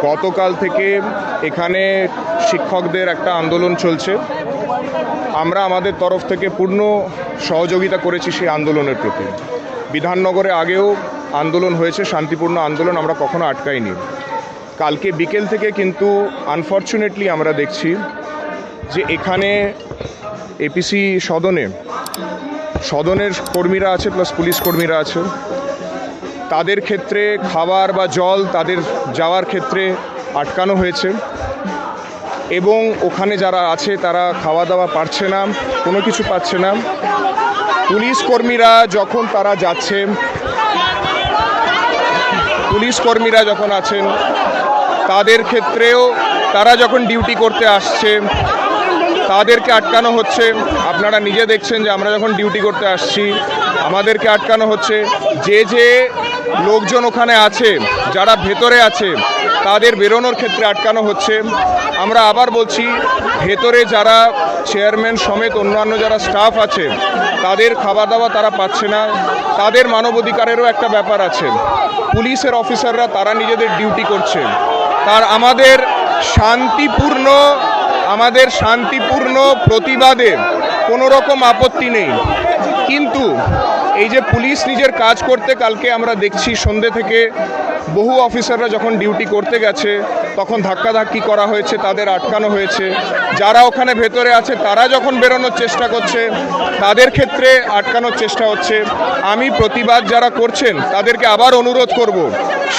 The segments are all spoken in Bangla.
গতকাল থেকে এখানে শিক্ষকদের একটা আন্দোলন চলছে। আমরা আমাদের তরফ থেকে পূর্ণ সহযোগিতা করেছি সেই আন্দোলনের প্রতি। বিধাননগরে আগেও আন্দোলন হয়েছে, শান্তিপূর্ণ আন্দোলন, আমরা কখনো আটকাইনি। কালকে বিকেল থেকে কিন্তু আনফর্চুনেটলি আমরা দেখছি যে এখানে এপিসি সদনের কর্মীরা আছে, প্লাস পুলিশ কর্মীরা আছে, তাদের ক্ষেত্রে খাবার বা জল তাদের যাওয়ার ক্ষেত্রে আটকানো হয়েছে এবং ওখানে যারা আছে তারা খাওয়া দাওয়া পাচ্ছে না, কোনো কিছু পাচ্ছে না। পুলিশ কর্মীরা যখন তারা যাচ্ছে, পুলিশ কর্মীরা যখন আছেন তাদের ক্ষেত্রেও তারা যখন ডিউটি করতে আসছে তাদেরকে আটকানো হচ্ছে। আপনারা নিজে দেখছেন যে আমরা যখন ডিউটি করতে আসছি আমাদেরকে আটকানো হচ্ছে। যে লোকজন ওখানে আছে, যারা ভেতরে আছে, তাদের বেরোনোর ক্ষেত্রে আটকানো হচ্ছে। আমরা আবার বলছি, ভেতরে যারা চেয়ারম্যান সমেত অন্যান্য যারা স্টাফ আছে তাদের খাওয়া দাওয়া তারা পাচ্ছে না। তাদের মানবাধিকারেরও একটা ব্যাপার আছে। পুলিশের অফিসাররা তারা নিজেদের ডিউটি করছে। তার আমাদের শান্তিপূর্ণ প্রতিবাদে কোনো রকম আপত্তি নেই, কিন্তু এই যে পুলিশ নিজের কাজ করতে, কালকে আমরা দেখছি সন্ধ্যে থেকে বহু অফিসাররা যখন ডিউটি করতে গেছে তখন ধাক্কাধাক্কি করা হয়েছে, তাদের আটকানো হয়েছে। যারা ওখানে ভেতরে আছে তারা যখন বেরোনোর চেষ্টা করছে তাদের ক্ষেত্রে আটকানোর চেষ্টা হচ্ছে। আমি প্রতিবাদ যারা করছেন তাদেরকে আবার অনুরোধ করব,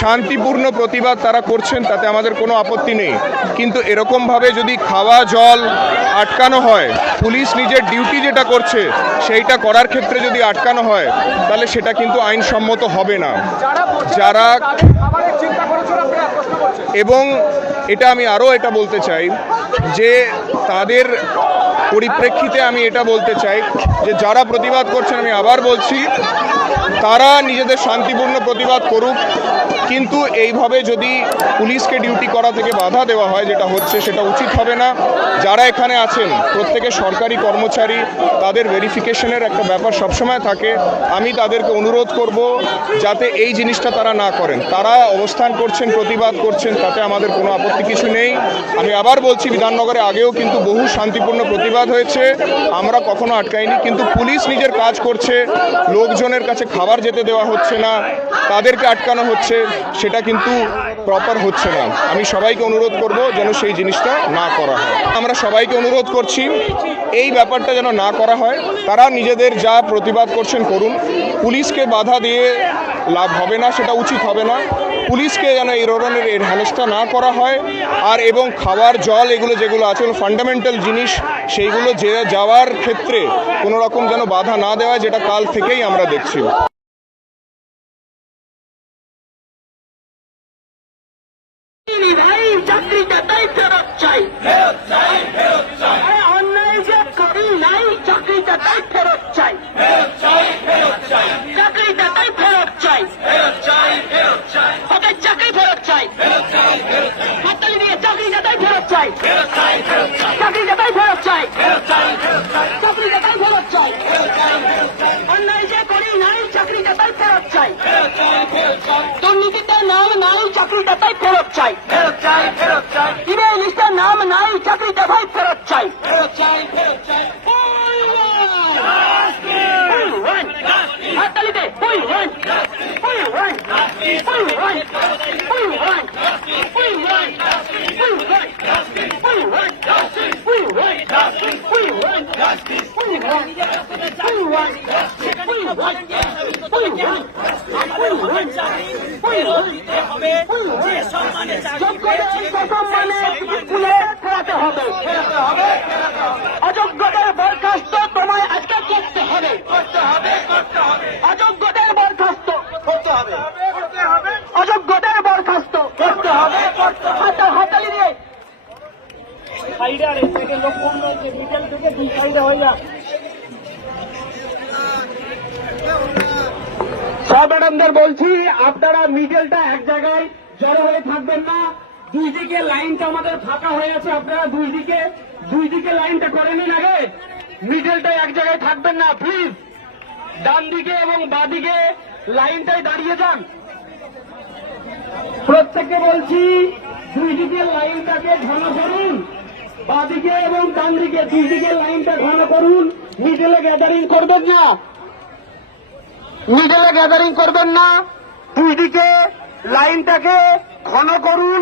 শান্তিপূর্ণ প্রতিবাদ তারা করছেন তাতে আমাদের কোনো আপত্তি নেই, কিন্তু এরকমভাবে যদি খাওয়া জল আটকানো হয়, পুলিশ নিজের ডিউটি যেটা করছে সেইটা করার ক্ষেত্রে যদি আটকানো হয় তাহলে সেটা কিন্তু আইনসম্মত হবে না। যারা এবং এটা আমি আরও এটা বলতে চাই যে তাদের পরিপ্রেক্ষিতে আমি এটা বলতে চাই যে যারা প্রতিবাদ করছেন, আমি আবার বলছি, তারা নিজেদের শান্তিপূর্ণ প্রতিবাদ করুক, কিন্তু এইভাবে যদি পুলিশকে ডিউটি করা থেকে বাধা দেওয়া হয়, যেটা হচ্ছে সেটা উচিত হবে না। যারা এখানে আছেন প্রত্যেকে সরকারি কর্মচারী, তাদের ভেরিফিকেশনের একটা ব্যাপার সবসময় থাকে। আমি তাদেরকে অনুরোধ করব যাতে এই জিনিসটা তারা না করেন। তারা অবস্থান করছেন, প্রতিবাদ করছেন, তাতে আমাদের কোনো আপত্তি কিছু নেই। আমি আবার বলছি, বিধাননগরে আগেও কিন্তু বহু শান্তিপূর্ণ প্রতিবাদ হয়েছে, আমরা কখনো আটকাইনি, কিন্তু পুলিশ নিজের কাজ করছে, লোকজনের কাছে খাবার যেতে দেওয়া হচ্ছে না, তাদেরকে আটকানো হচ্ছে, সেটা কিন্তু প্রপার হচ্ছে না। আমি সবাইকে অনুরোধ করব যেন সেই জিনিসটা না করা হয়। আমরা সবাইকে অনুরোধ করছি এই ব্যাপারটা যেন না করা হয়। তারা নিজেদের যা প্রতিবাদ করছেন করুন, পুলিশকে বাধা দিয়ে লাভ হবে না, সেটা উচিত হবে না। পুলিশকে যেন এই ধরনের হেনস্থা না করা হয়, আর এবং খাবার জল এগুলো যেগুলো আছে ফান্ডামেন্টাল জিনিস, সেইগুলো যাওয়ার ক্ষেত্রে কোনো রকম যেন বাধা না দেওয়া, যেটা কাল থেকেই আমরা দেখছি। চাকরিটা তাই ফেরত চাই, অন্যায় যে করি নাই, চাকরিটা তাই ফেরত চাই, চাকরিটা তাই ফেরত চাই, ওদের চাকরি ফেরত চাই, হাততালি দিয়ে চাকরিটা তাই ফেরত চাই, চাকরিটা তাই ফেরত চাই, চাকরিটা তাই ফেরত চাই, অন্যায় যে করি নাই, চাকরিটা তাই ফেরত চাই, দুর্নীতিতে নাম নাই, চাকরিটা তাই ফেরত চাই, ইমেল লিস্টের নাম নাই, চাকরিটা ভাই ফেরত চাই, হাততালিতে অযোগ্যদের বরখাস্ত তোমায় আজকে করতে হবে, অযোগ্যদের বরখাস্ত করতে হবে, অযোগ্যদের বরখাস্ত করতে হবে। হাততালি দিয়ে সব ম্যাডামদের বলছি, আপনারা মিডলটা এক জায়গায় জড়ো হয়ে থাকবেন না। দুই দিকে লাইনটা আমাদের ফাঁকা হয়ে আছে, আপনারা দুই দিকে লাইনটা করে নিন আগে। মিডলটা এক জায়গায় থাকবেন না প্লিজ, ডান দিকে এবং বাঁ দিকে লাইনটায় দাঁড়িয়ে যান। প্রত্যেককে বলছি দুই দিকে লাইনটাকে ঘন করুন, বাঁদিকে এবং ডান দিকে দুই দিকে লাইনটা ঘন করুন। মিডলে গ্যাদারিং করবেন না, মিডলে গ্যাদারিং করবেন না, দুই দিকে লাইনটাকে ঘন করুন।